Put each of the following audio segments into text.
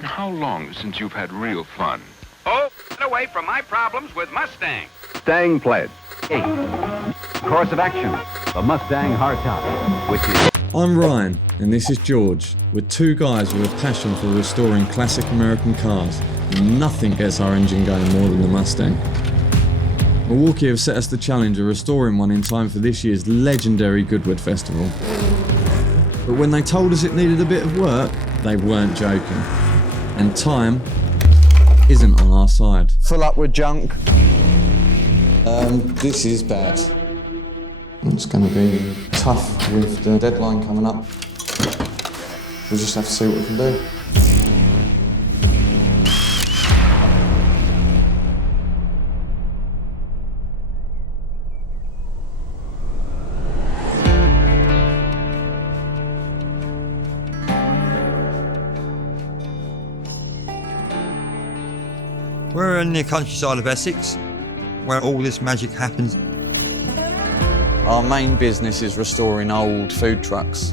How long since you've had real fun? Oh, get away from my problems with Mustang. Mustang Pledge. 8. Course of action, the Mustang hardtop, which is... I'm Ryan, and this is George. We're two guys with a passion for restoring classic American cars. And nothing gets our engine going more than the Mustang. Milwaukee have set us the challenge of restoring one in time for this year's legendary Goodwood Festival. But when they told us it needed a bit of work, they weren't joking. And time isn't on our side. Full up with junk. This is bad. It's going to be tough with the deadline coming up. We'll just have to see what we can do. We're in the countryside of Essex, where all this magic happens. Our main business is restoring old food trucks.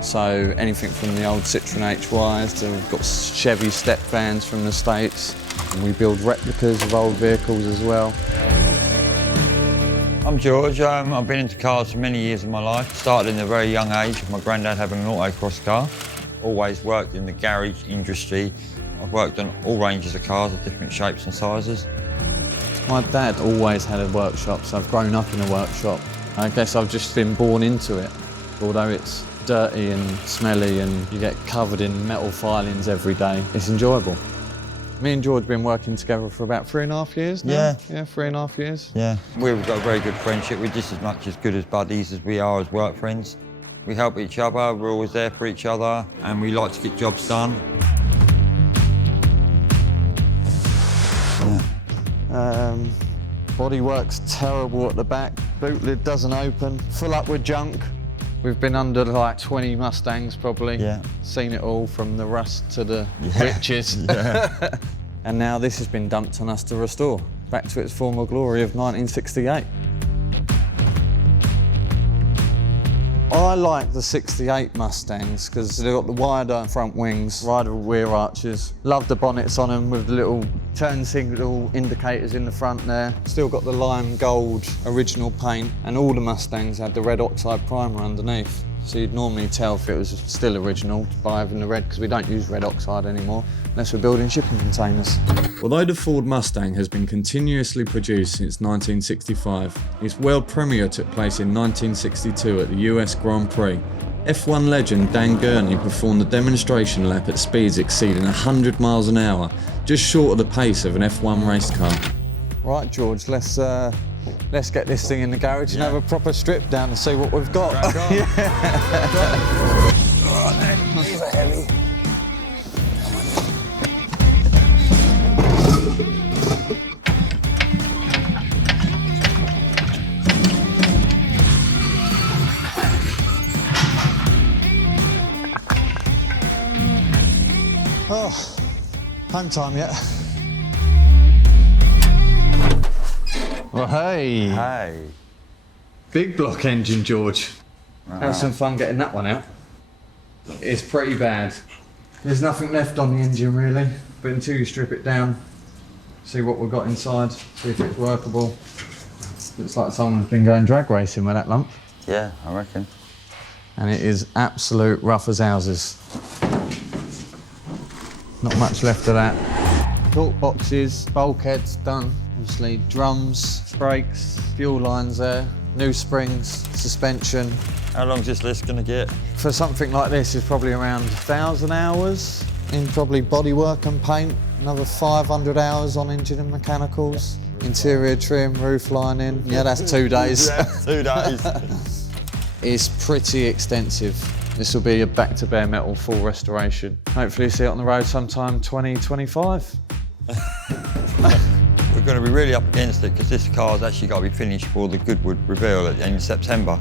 So anything from the old Citroen HYs to we've got Chevy step vans from the States. And we build replicas of old vehicles as well. I'm George. I've been into cars for many years of my life. Started in a very young age with my granddad having an autocross car. Always worked in the garage industry. I've worked on all ranges of cars of different shapes and sizes. My dad always had a workshop, so I've grown up in a workshop. I guess I've just been born into it. Although it's dirty and smelly and you get covered in metal filings every day, it's enjoyable. Me and George have been working together for about 3.5 years now. Yeah. Yeah, 3.5 years. Yeah. We've got a very good friendship. We're just as much as good as buddies as we are as work friends. We help each other, we're always there for each other, and we like to get jobs done. Bodywork's terrible at the back, boot lid doesn't open, full up with junk. We've been under like 20 Mustangs probably. Yeah. Seen it all from the rust to the riches. Yeah. And now this has been dumped on us to restore, back to its former glory of 1968. I like the 68 Mustangs because they've got the wider front wings, wider rear arches. Love the bonnets on them with the little turn signal indicators in the front there. Still got the lime gold original paint, and all the Mustangs had the red oxide primer underneath. So you'd normally tell if it was still original by having the red, because we don't use red oxide anymore unless we're building shipping containers. Although the Ford Mustang has been continuously produced since 1965, its world premiere took place in 1962 at the US Grand Prix. F1 legend Dan Gurney performed the demonstration lap at speeds exceeding 100 miles an hour, just short of the pace of an F1 race car. Right, George, let's get this thing in the garage and have a proper strip down and see what we've got. All right then, these are heavy. Oh, home time yet? Well, hey. Hey. Big block engine, George. Have some fun getting that one out. It's pretty bad. There's nothing left on the engine really, but until you strip it down, see what we've got inside, see if it's workable. Looks like someone's been going drag racing with that lump. Yeah, I reckon. And it is absolute rough as houses. Not much left of that. Torque boxes, bulkheads done. Obviously drums, brakes, fuel lines there, new springs, suspension. How long's this list gonna get? For something like this, it's probably around 1,000 hours in probably bodywork and paint. Another 500 hours on engine and mechanicals. Interior trim, roof lining. Yeah, that's 2 days. Yeah, 2 days. It's pretty extensive. This will be a back to bare metal full restoration. Hopefully see it on the road sometime 2025. We're going to be really up against it because this car's actually got to be finished for the Goodwood Revival in September.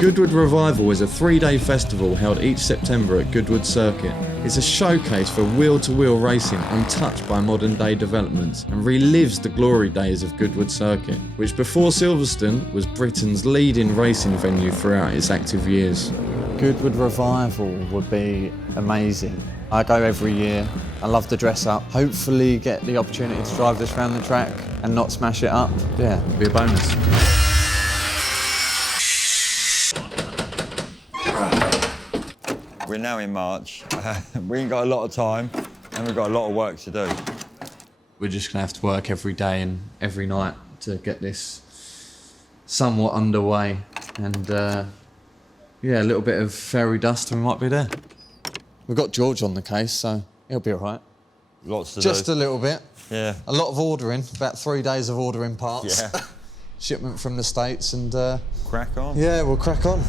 Goodwood Revival is a 3-day festival held each September at Goodwood Circuit. It's a showcase for wheel-to-wheel racing untouched by modern-day developments and relives the glory days of Goodwood Circuit, which before Silverstone was Britain's leading racing venue throughout its active years. Goodwood Revival would be amazing. I go every year. I love to dress up. Hopefully get the opportunity to drive this around the track and not smash it up. Yeah, it'd be a bonus. We're now in March. We ain't got a lot of time and we've got a lot of work to do. We're just going to have to work every day and every night to get this somewhat underway. And yeah, a little bit of fairy dust and we might be there. We've got George on the case, so he'll be all right. Lots to Just do. a little bit. Yeah. A lot of ordering, about 3 days of ordering parts. Yeah. Shipment from the States and... Crack on. Yeah, we'll crack on.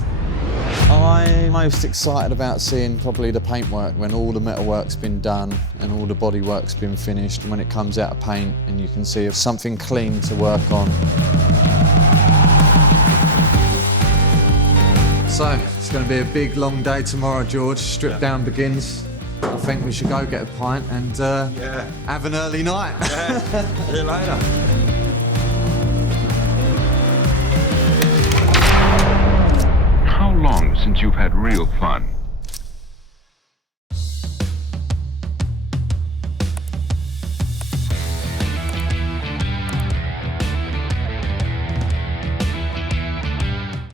I'm most excited about seeing probably the paintwork when all the metalwork's been done and all the bodywork's been finished, and when it comes out of paint and you can see something clean to work on. So, it's going to be a big, long day tomorrow, George. Strip down begins. I think we should go get a pint and have an early night. Yeah. See you later. How long since you've had real fun?